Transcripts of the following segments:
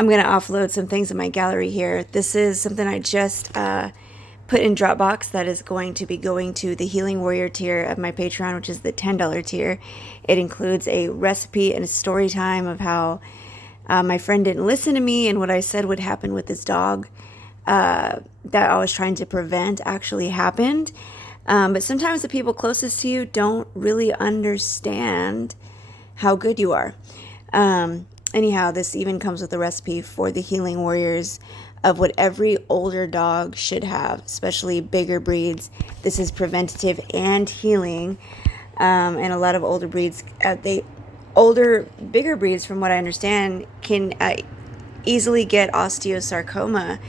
I'm going to offload some things in my gallery here. This is something I just put in Dropbox that is going to be going to the Healing Warrior tier of my Patreon, which is the $10 tier. It includes a recipe and a story time of how my friend didn't listen to me and what I said would happen with his dog that I was trying to prevent actually happened. But sometimes the people closest to you don't really understand how good you are. Anyhow, this even comes with a recipe for the Healing Warriors of what every older dog should have, especially bigger breeds. This is preventative and healing. And a lot of older breeds, bigger breeds, from what I understand, can easily get osteosarcoma.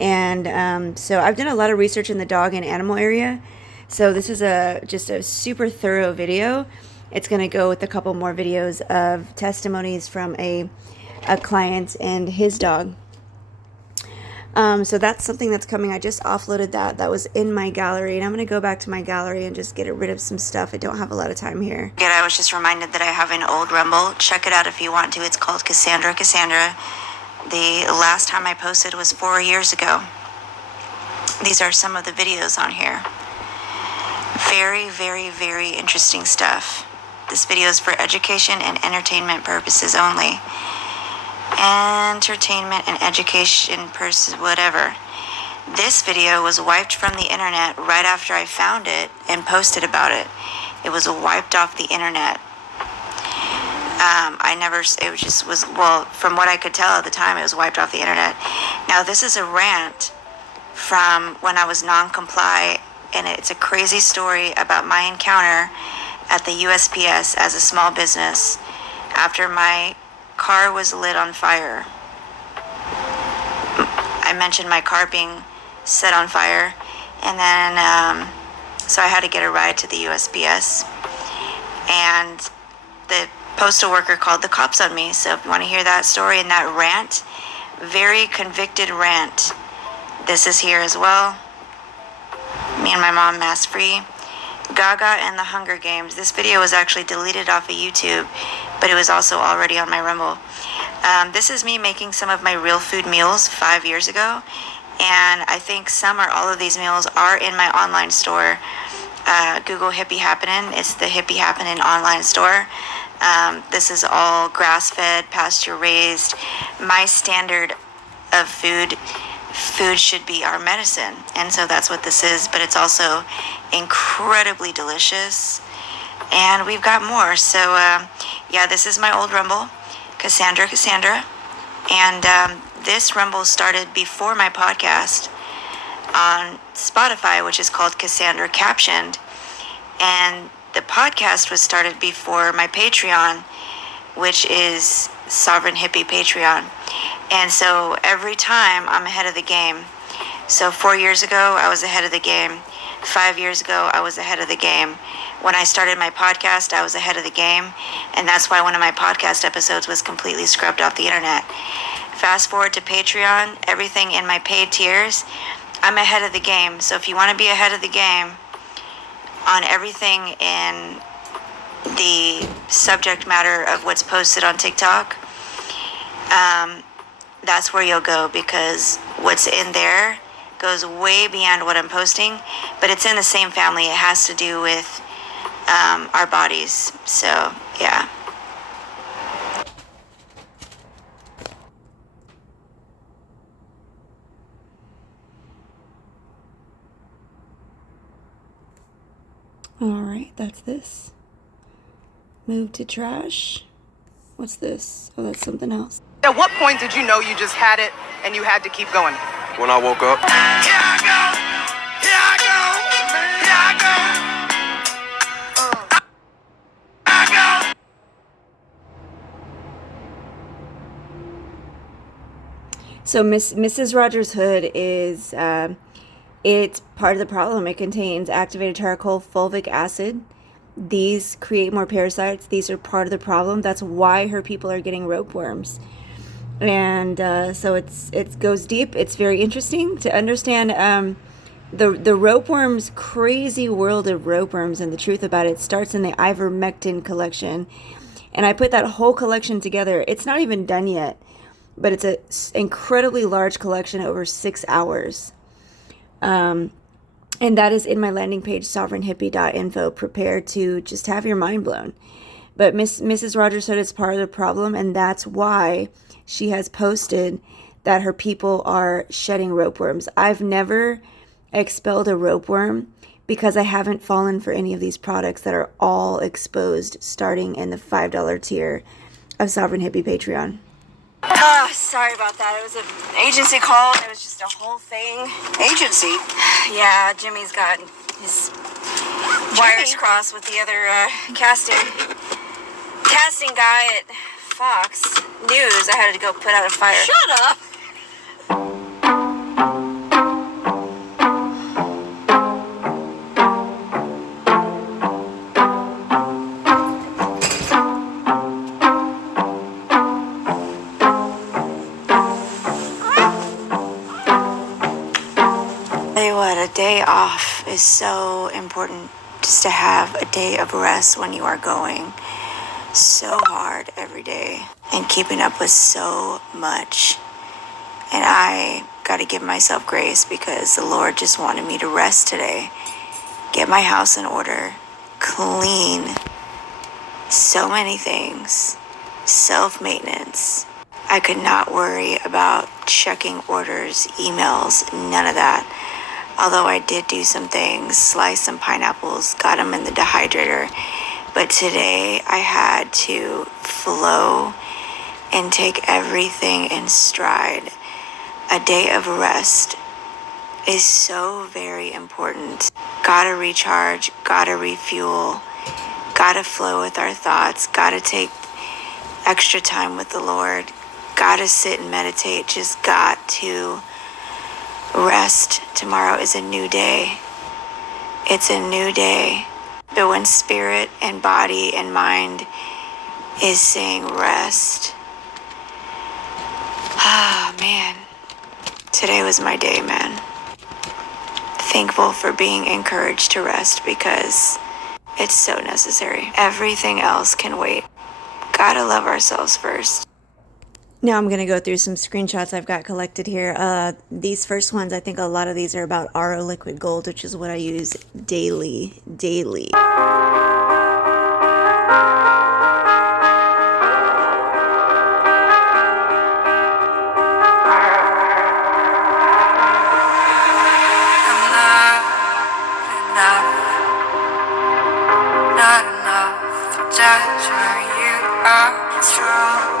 And so I've done a lot of research in the dog and animal area. So this is just a super thorough video. It's going to go with a couple more videos of testimonies from a client and his dog. So that's something that's coming. I just offloaded that. That was in my gallery. And I'm going to go back to my gallery and just get rid of some stuff. I don't have a lot of time here. Again, I was just reminded that I have an old Rumble. Check it out if you want to. It's called Cassandra. The last time I posted was 4 years ago. These are some of the videos on here. Very, very, very interesting stuff. This video is for education and entertainment purposes only. Entertainment and education purposes, whatever. This video was wiped from the internet right after I found it and posted about it. It was wiped off the internet. From what I could tell at the time, it was wiped off the internet. Now, this is a rant from when I was non-comply, and it's a crazy story about my encounter at the USPS as a small business after my car was lit on fire. I mentioned my car being set on fire, and then so I had to get a ride to the USPS, and the postal worker called the cops on me. So if you want to hear that story and that rant, very convicted rant, this is here as well. Me and my mom mask free. Gaga and the Hunger Games. This video was actually deleted off of YouTube, but it was also already on my Rumble. This is me making some of my real food meals 5 years ago, and I think some or all of these meals are in my online store. Google Hippie Happening. It's the Hippie Happening online store. This is all grass-fed, pasture-raised. My standard of food should be our medicine, and so that's what this is. But it's also incredibly delicious, and we've got more. So yeah, this is my old Rumble, Cassandra, and this Rumble started before my podcast on Spotify, which is called Cassandra Captioned, and the podcast was started before my Patreon, which is Sovereign Hippie Patreon. And so every time I'm ahead of the game. So 4 years ago, I was ahead of the game. 5 years ago, I was ahead of the game. When I started my podcast, I was ahead of the game. And that's why one of my podcast episodes was completely scrubbed off the internet. Fast forward to Patreon, everything in my paid tiers, I'm ahead of the game. So if you want to be ahead of the game on everything in the subject matter of what's posted on TikTok, that's where you'll go, because what's in there goes way beyond what I'm posting, but it's in the same family. It has to do with our bodies. So yeah. All right, that's this. Move to trash. What's this? Oh, that's something else. At what point did you know you just had it and you had to keep going? When I woke up. Here I go! Here I go! Here I go! So Mrs. Rogers Hood is, it's part of the problem. It contains activated charcoal, fulvic acid. These create more parasites. These are part of the problem. That's why her people are getting ropeworms. And so it goes deep. It's very interesting to understand the ropeworms, crazy world of ropeworms, and the truth about it starts in the ivermectin collection. And I put that whole collection together. It's not even done yet. but it's a incredibly large collection over 6 hours. And that is in my landing page, sovereignhippie.info. Prepare to just have your mind blown. But Mrs. Rogers said it's part of the problem, and that's why she has posted that her people are shedding ropeworms. I've never expelled a ropeworm because I haven't fallen for any of these products that are all exposed starting in the $5 tier of Sovereign Hippie Patreon. Sorry about that. It was an agency call. It was just a whole thing. Agency? Yeah, Jimmy's got his wires crossed with the other casting guy at Fox News. I had to go put out a fire. Shut up! Tell you what, a day off is so important, just to have a day of rest when you are going so hard every day and keeping up with so much. And I got to give myself grace because the Lord just wanted me to rest today, get my house in order, clean, so many things, self-maintenance. I could not worry about checking orders, emails, none of that. Although I did do some things, sliced some pineapples, got them in the dehydrator. But today I had to flow and take everything in stride. A day of rest is so very important. Gotta recharge, gotta refuel, gotta flow with our thoughts, gotta take extra time with the Lord, gotta sit and meditate, just got to rest. Tomorrow is a new day. It's a new day. But when spirit and body and mind is saying rest, man, today was my day, man. Thankful for being encouraged to rest because it's so necessary. Everything else can wait. Gotta love ourselves first. Now I'm going to go through some screenshots I've got collected here. These first ones, I think a lot of these are about RO liquid gold, which is what I use daily. Not enough to judge where you are strong.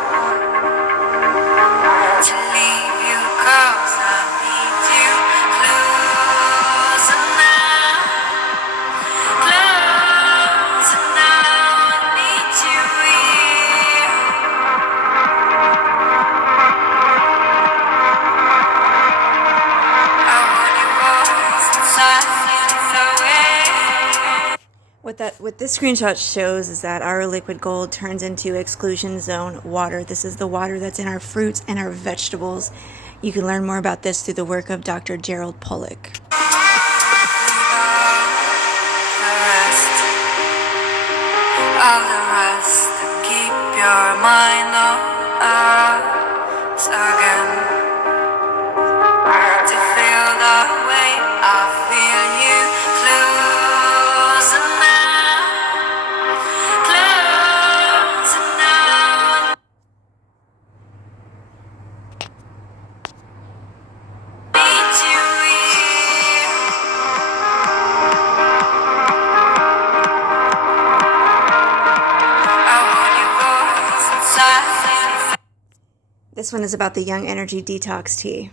To leave you cause I need you closer now. Closer now, I need you here. I want your voice inside away. What this screenshot shows is that our liquid gold turns into exclusion zone water. This is the water that's in our fruits and our vegetables. You can learn more about this through the work of Dr. Gerald Pollack. All the rest to keep your mind on us again. To feel the way I feel you closer now. Closer now. Need you here. I want your voice inside. This one is about the Young Energy Detox Tea.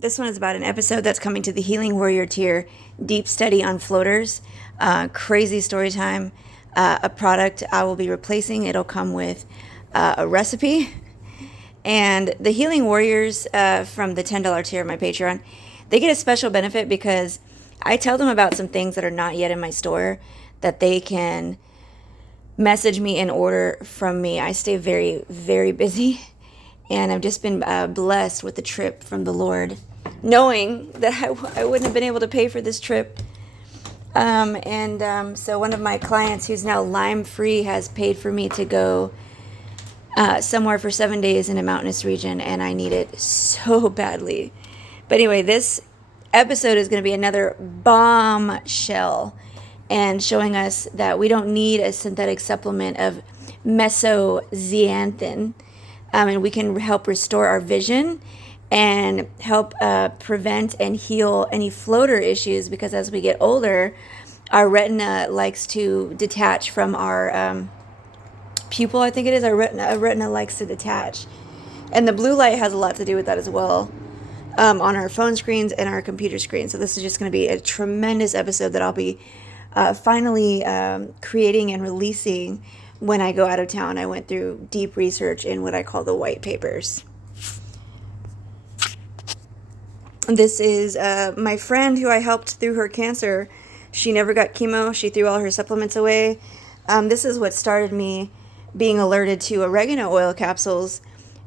This one is about an episode that's coming to the Healing Warrior tier, deep study on floaters, crazy story time, a product I will be replacing. It'll come with a recipe. And the Healing Warriors from the $10 tier of my Patreon, they get a special benefit because I tell them about some things that are not yet in my store that they can message me and order from me. I stay very, very busy. And I've just been blessed with the trip from the Lord, knowing that I wouldn't have been able to pay for this trip. So one of my clients who's now Lyme free has paid for me to go somewhere for 7 days in a mountainous region, and I need it so badly. But anyway, this episode is going to be another bombshell and showing us that we don't need a synthetic supplement of mesoxanthin, and we can help restore our vision and help prevent and heal any floater issues, because as we get older, our retina likes to detach from our pupil, I think it is. Our retina likes to detach. And the blue light has a lot to do with that as well, on our phone screens and our computer screens. So this is just going to be a tremendous episode that I'll be finally creating and releasing when I go out of town. I went through deep research in what I call the white papers. This is my friend who I helped through her cancer. She never got chemo. She threw all her supplements away. This is what started me being alerted to oregano oil capsules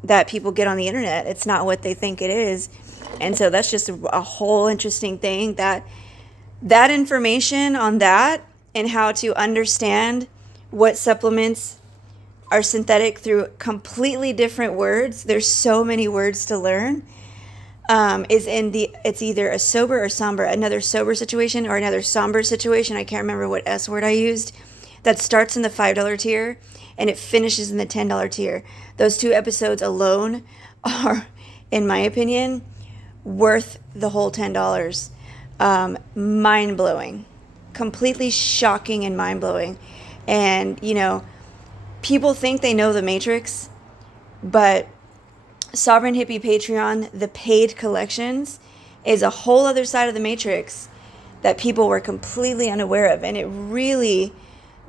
that people get on the internet. It's not what they think it is. And so that's just a whole interesting thing, that information on that and how to understand what supplements are synthetic through completely different words. There's so many words to learn. It's either a sober or somber, another sober situation or another somber situation. I can't remember what S word I used. That starts in the $5 tier and it finishes in the $10 tier. Those 2 episodes alone are, in my opinion, worth the whole $10. Mind-blowing. Completely shocking and mind-blowing. And, people think they know the Matrix, but Sovereign Hippie Patreon, the paid collections, is a whole other side of the Matrix that people were completely unaware of. And it really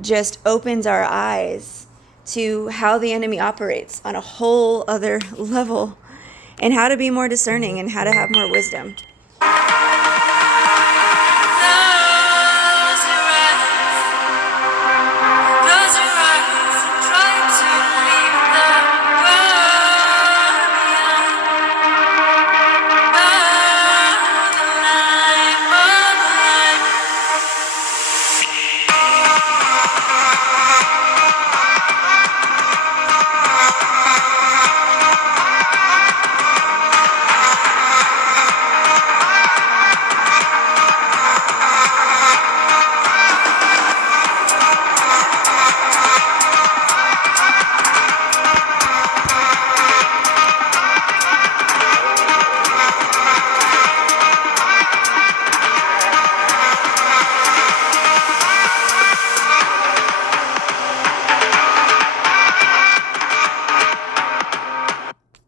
just opens our eyes to how the enemy operates on a whole other level, and how to be more discerning and how to have more wisdom.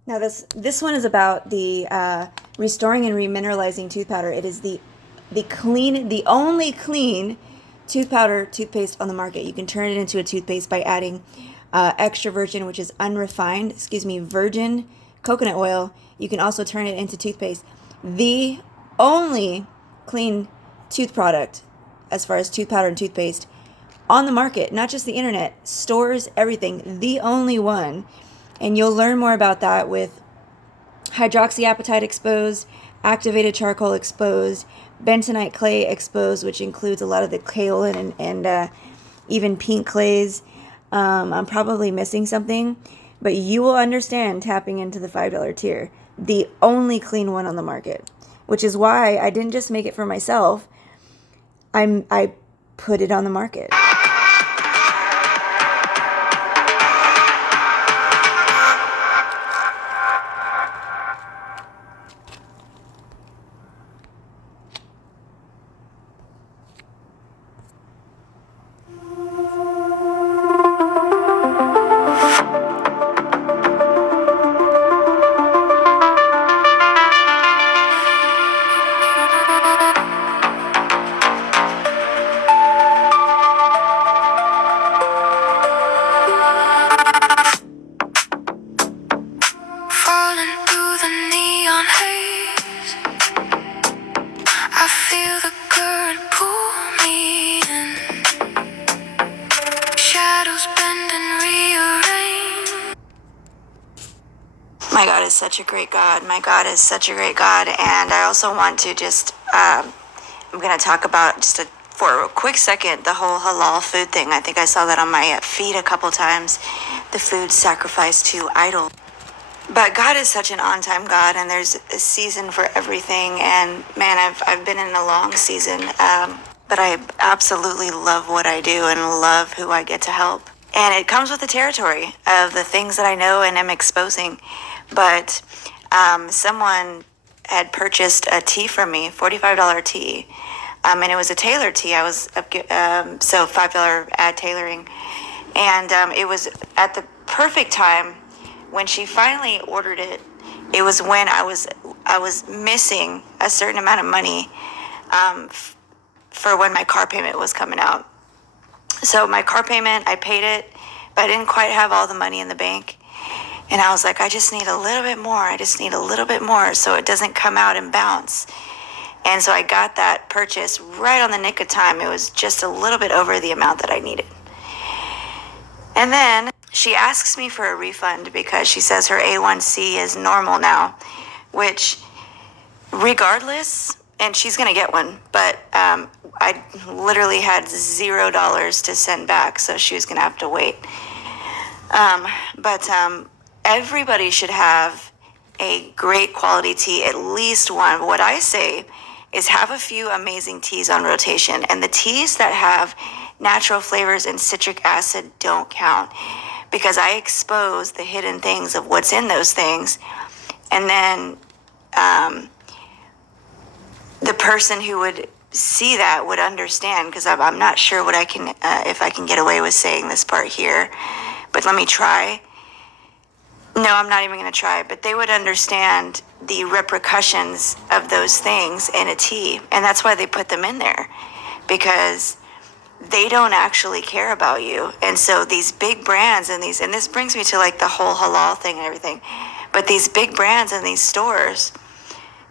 Now this one is about the restoring and remineralizing tooth powder. It is the only clean tooth powder toothpaste on the market. You can turn it into a toothpaste by adding extra virgin, which is virgin coconut oil. You can also turn it into toothpaste. The only clean tooth product, as far as tooth powder and toothpaste, on the market, not just the internet, stores, everything. The only one. And you'll learn more about that with hydroxyapatite exposed, activated charcoal exposed, bentonite clay exposed, which includes a lot of the kaolin and even pink clays. I'm probably missing something, but you will understand tapping into the $5 tier, the only clean one on the market, which is why I didn't just make it for myself. I put it on the market. My God is such a great God. My God is such a great God. And I also want to just, I'm going to talk about for a quick second, the whole halal food thing. I think I saw that on my feed a couple times, the food sacrificed to idols. But God is such an on-time God, and there's a season for everything. And man, I've been in a long season, but I absolutely love what I do and love who I get to help. And it comes with the territory of the things that I know and am exposing. But someone had purchased a tea from me, $45 tea, and it was a tailored tea. I was so $5 ad tailoring, and it was at the perfect time. When she finally ordered it, it was when I was missing a certain amount of money for when my car payment was coming out. So my car payment, I paid it, but I didn't quite have all the money in the bank. And I was like, I just need a little bit more. I just need a little bit more so it doesn't come out and bounce. And so I got that purchase right on the nick of time. It was just a little bit over the amount that I needed. And then she asks me for a refund because she says her A1C is normal now, which regardless, and she's going to get one, but I literally had $0 to send back, so she was going to have to wait. But everybody should have a great quality tea, at least one. But what I say is have a few amazing teas on rotation, and the teas that have natural flavors and citric acid don't count, because I expose the hidden things of what's in those things. And then the person who would see that would understand, because I'm not sure what I can, if I can get away with saying this part here, but let me try. No, I'm not even going to try, but they would understand the repercussions of those things in a tea. And that's why they put them in there, because they don't actually care about you. And so these big brands and this brings me to like the whole halal thing and everything, but these big brands in these stores,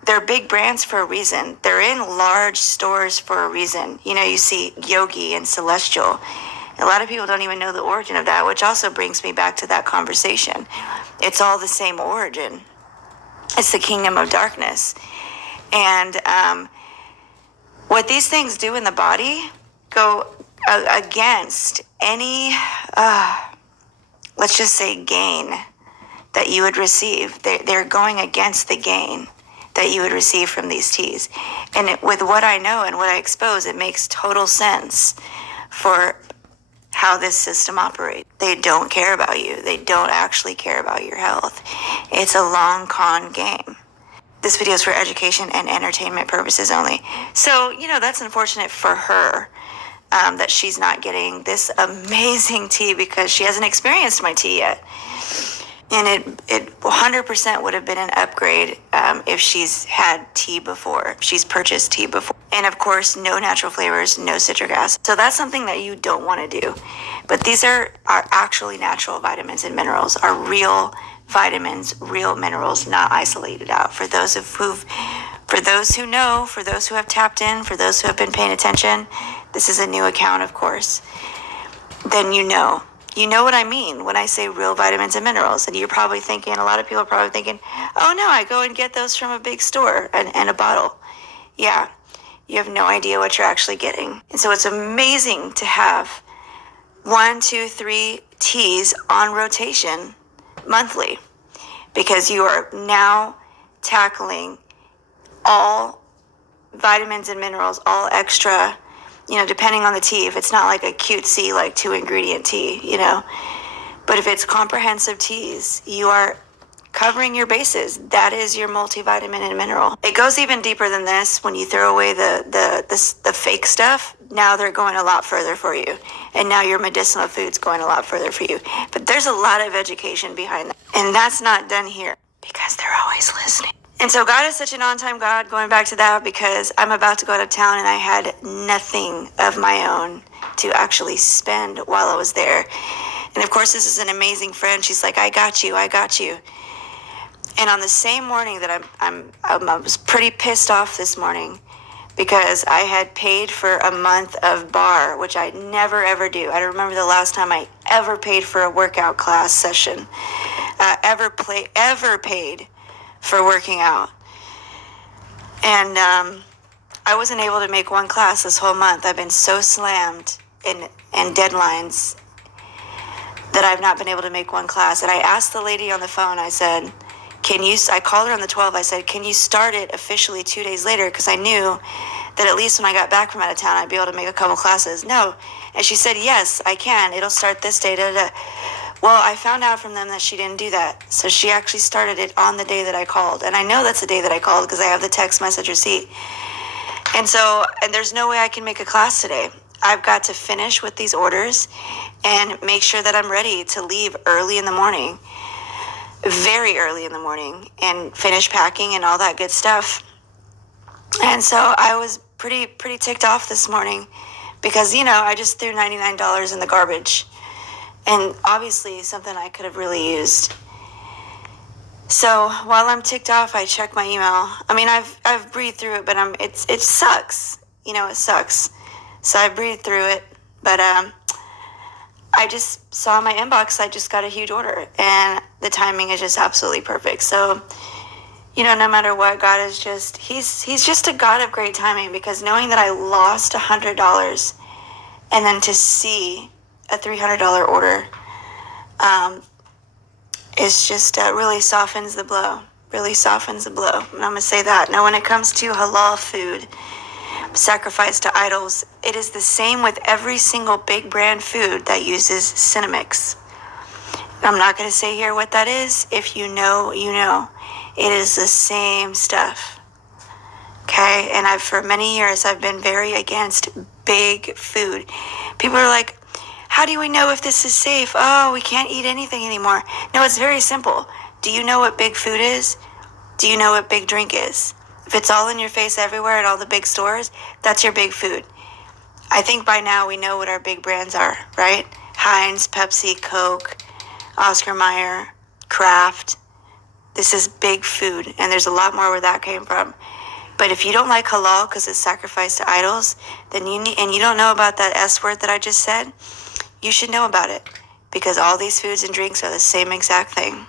they're big brands for a reason. They're in large stores for a reason. You know, you see Yogi and Celestial. A lot of people don't even know the origin of that, which also brings me back to that conversation. It's all the same origin. It's the kingdom of darkness. And what these things do in the body go against any, let's just say, gain that you would receive. They're going against the gain that you would receive from these teas. And with what I know and what I expose, it makes total sense for how this system operates. They don't care about you. They don't actually care about your health. It's a long con game. This video is for education and entertainment purposes only. So, you know, that's unfortunate for her, that she's not getting this amazing tea because she hasn't experienced my tea yet. And it 100% would have been an upgrade if she's had tea before, if she's purchased tea before. And of course, no natural flavors, no citric acid. So that's something that you don't want to do. But these are actually natural vitamins and minerals, are real vitamins, real minerals, not isolated out. For those who know, for those who have tapped in, for those who have been paying attention, this is a new account, of course, then you know. You know what I mean when I say real vitamins and minerals. And you're probably thinking, a lot of people are probably thinking, oh no, I go and get those from a big store and a bottle. Yeah, you have no idea what you're actually getting. And so it's amazing to have 1, 2, 3 teas on rotation monthly, because you are now tackling all vitamins and minerals, all extra, you know, depending on the tea. If it's not like a cutesy, like 2-ingredient tea, you know, but if it's comprehensive teas, you are covering your bases. That is your multivitamin and mineral. It goes even deeper than this. When you throw away the fake stuff, now they're going a lot further for you. And now your medicinal food's going a lot further for you. But there's a lot of education behind that. And that's not done here, because they're always listening. And so God is such an on-time God, going back to that, because I'm about to go out of town and I had nothing of my own to actually spend while I was there. And of course, this is an amazing friend. She's like, I got you. And on the same morning that I was pretty pissed off this morning, because I had paid for a month of bar, which I never ever do. I don't remember the last time I ever paid for a workout class session. ever paid for working out. And I wasn't able to make one class this whole month. I've been so slammed in deadlines that I've not been able to make one class. And I asked the lady on the phone, I said, I called her on the 12th, I said, can you start it officially 2 days later? Because I knew that at least when I got back from out of town, I'd be able to make a couple classes. No. And she said, yes, I can. It'll start this day. Da, da. Well, I found out from them that she didn't do that. So she actually started it on the day that I called. And I know that's the day that I called because I have the text message receipt. And there's no way I can make a class today. I've got to finish with these orders and make sure that I'm ready to leave early in the morning, very early in the morning, and finish packing and all that good stuff. And so I was pretty ticked off this morning because, I just threw $99 in the garbage. And obviously something I could have really used. So while I'm ticked off, I check my email. I mean, I've breathed through it, but it sucks. It sucks. So I breathed through it, but I just saw my inbox. I just got a huge order, and the timing is just absolutely perfect. So, no matter what, God is he's just a God of great timing, because knowing that I lost $100 and then to see a $300 order, it's just really softens the blow. Really softens the blow. And I'm going to say that. Now, when it comes to halal food, sacrificed to idols, it is the same with every single big brand food that uses Cinnamix. I'm not going to say here what that is. If you know, you know. It is the same stuff. Okay? And for many years, I've been very against big food. People are like, how do we know if this is safe? Oh, we can't eat anything anymore. No, it's very simple. Do you know what big food is? Do you know what big drink is? If it's all in your face everywhere at all the big stores, that's your big food. I think by now we know what our big brands are, right? Heinz, Pepsi, Coke, Oscar Mayer, Kraft. This is big food, and there's a lot more where that came from. But if you don't like halal because it's sacrificed to idols, then you don't know about that S word that I just said, you should know about it, because all these foods and drinks are the same exact thing.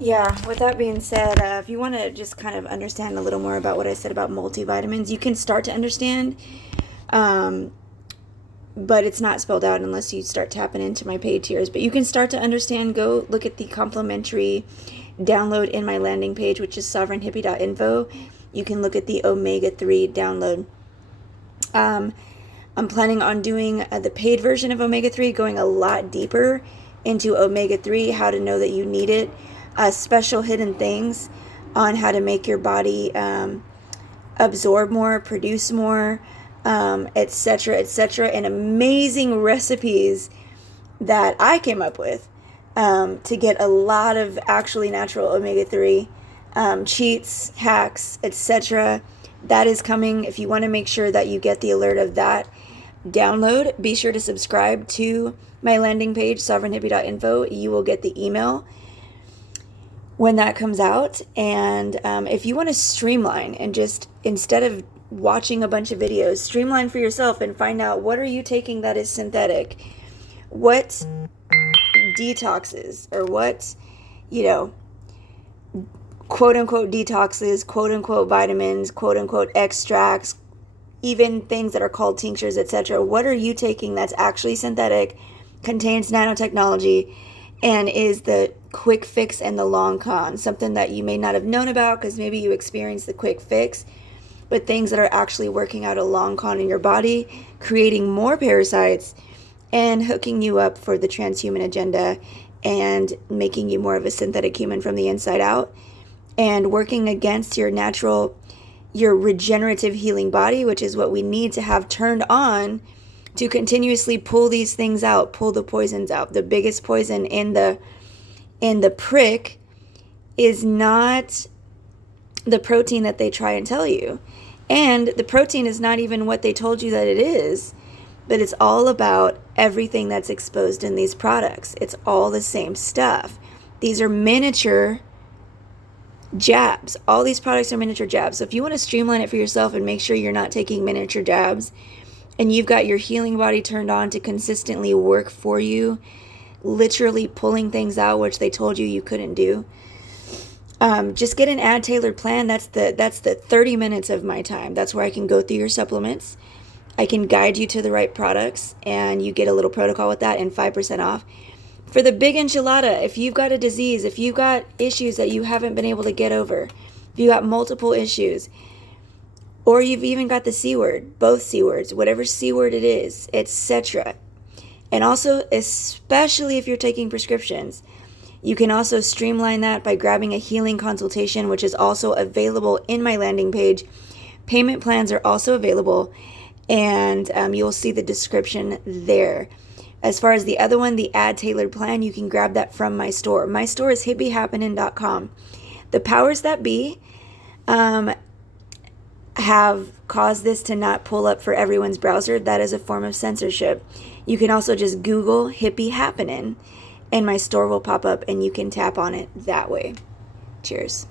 Yeah, with that being said, if you want to just kind of understand a little more about what I said about multivitamins, you can start to understand, but it's not spelled out unless you start tapping into my paid tiers. But you can start to understand. Go look at the complimentary download in my landing page, which is sovereignhippie.info. You can look at the omega-3 download. I'm planning on doing the paid version of omega-3, going a lot deeper into omega-3, how to know that you need it, special hidden things on how to make your body absorb more, produce more, etc., and amazing recipes that I came up with to get a lot of actually natural omega-3 cheats, hacks, etc. That is coming. If you want to make sure that you get the alert of that download, be sure to subscribe to my landing page, sovereignhippie.info. You will get the email when that comes out. And if you want to streamline and just, instead of watching a bunch of videos, streamline for yourself and find out, what are you taking that is synthetic? What detoxes, or what, quote unquote detoxes, quote unquote vitamins, quote unquote extracts, even things that are called tinctures, etc. What are you taking that's actually synthetic, contains nanotechnology, and is the quick fix and the long con? Something that you may not have known about because maybe you experienced the quick fix, but things that are actually working out a long con in your body, creating more parasites and hooking you up for the transhuman agenda and making you more of a synthetic human from the inside out, and working against your natural, your regenerative healing body, which is what we need to have turned on to continuously pull these things out, pull the poisons out. The biggest poison in the prick is not the protein that they try and tell you. And the protein is not even what they told you that it is, but it's all about everything that's exposed in these products. It's all the same stuff. These are miniature jabs. All these products are miniature jabs. So if you want to streamline it for yourself and make sure you're not taking miniature jabs, and you've got your healing body turned on to consistently work for you, literally pulling things out which they told you couldn't do. Just get an ad tailored plan. That's the 30 minutes of my time. That's where I can go through your supplements. I can guide you to the right products, and you get a little protocol with that and 5% off. For the big enchilada, if you've got a disease, if you've got issues that you haven't been able to get over, if you got multiple issues, or you've even got the C word, both C words, whatever C word it is, etc. And also, especially if you're taking prescriptions, you can also streamline that by grabbing a healing consultation, which is also available in my landing page. Payment plans are also available, and you'll see the description there. As far as the other one, the ad tailored plan, you can grab that from my store. My store is hippiehappening.com. The powers that be have caused this to not pull up for everyone's browser. That is a form of censorship. You can also just Google Hippie Happening, and my store will pop up, and you can tap on it that way. Cheers.